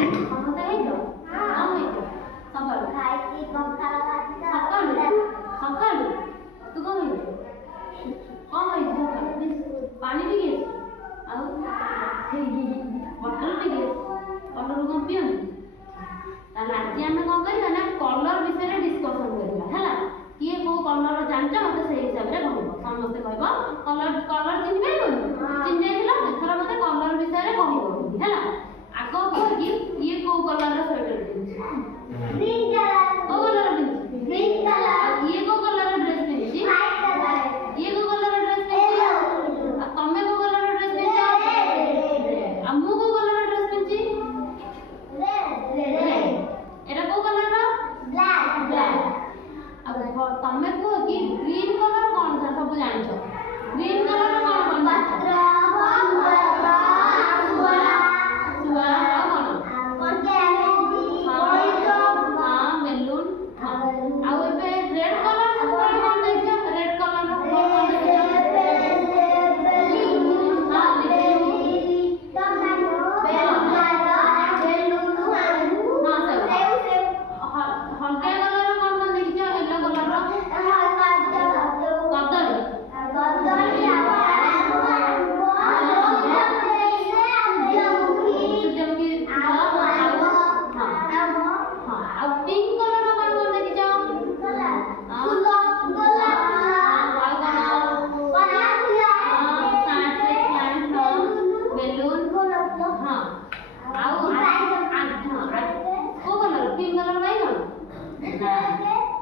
ସମସ୍ତେ ଖାଇଛ? କଣ ଖାଇଛ? ସକାଳୁ ସକାଳୁ ତୁ କଣ ଖାଇଛୁ? କଣ ଖାଇଛୁ ସକାଳୁ? ପାଣି ଟିକେ ଆଉ ବଟଲ ଟିକେ ବଟଲ କଣ ପିଅନି? ତାହେଲେ ଆଜି ଆମେ କଣ କରିବା ନା କଲର ବିଷୟରେ ଡିସ୍କସନ କରିବା ହେଲା। କିଏ କୋଉ କଲର ଜାଣିଛ ମତେ ସେଇ ହିସାବରେ କହିବ। ସମସ୍ତେ କହିବ କଲର କଲର ଚିହ୍ନି ପାରିବନି? ଚିହ୍ନି ଯାଇଥିଲ ଏଥର ମତେ କଲର ବିଷୟରେ କହିବ ହେଲା। ଆଗ କୁହ କି ଇଏ କୋଉ କଲରର ସ୍ୱେଟର ପିନ୍ଧିଛି? Green colour. କୋଉ କଲର ପିନ୍ଧିଛି? Green colour. ଇଏ କୋଉ କଲରର ଡ୍ରେସ ପିନ୍ଧିଛି? White colour. ଇଏ କୋଉ କଲରର ଡ୍ରେସ ପିନ୍ଧିଛି? ଆଉ ତମେ କୋଉ କଲରର ଡ୍ରେସ ପିନ୍ଧିଛ? ଆଉ ମୁଁ କୋଉ କଲରର ଡ୍ରେସ ପିନ୍ଧିଛି? ରେଡ୍। ଏଟା କୋଉ କଲରର? ବ୍ଲାକ୍। ଆଉ ତମେ କୁହ କି ଗ୍ରୀନ କଲର କଣ ସବୁ ଜାଣିଛ? ଗ୍ରୀନ କଲର କଣ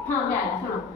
କଣ ଜାଣିଛ?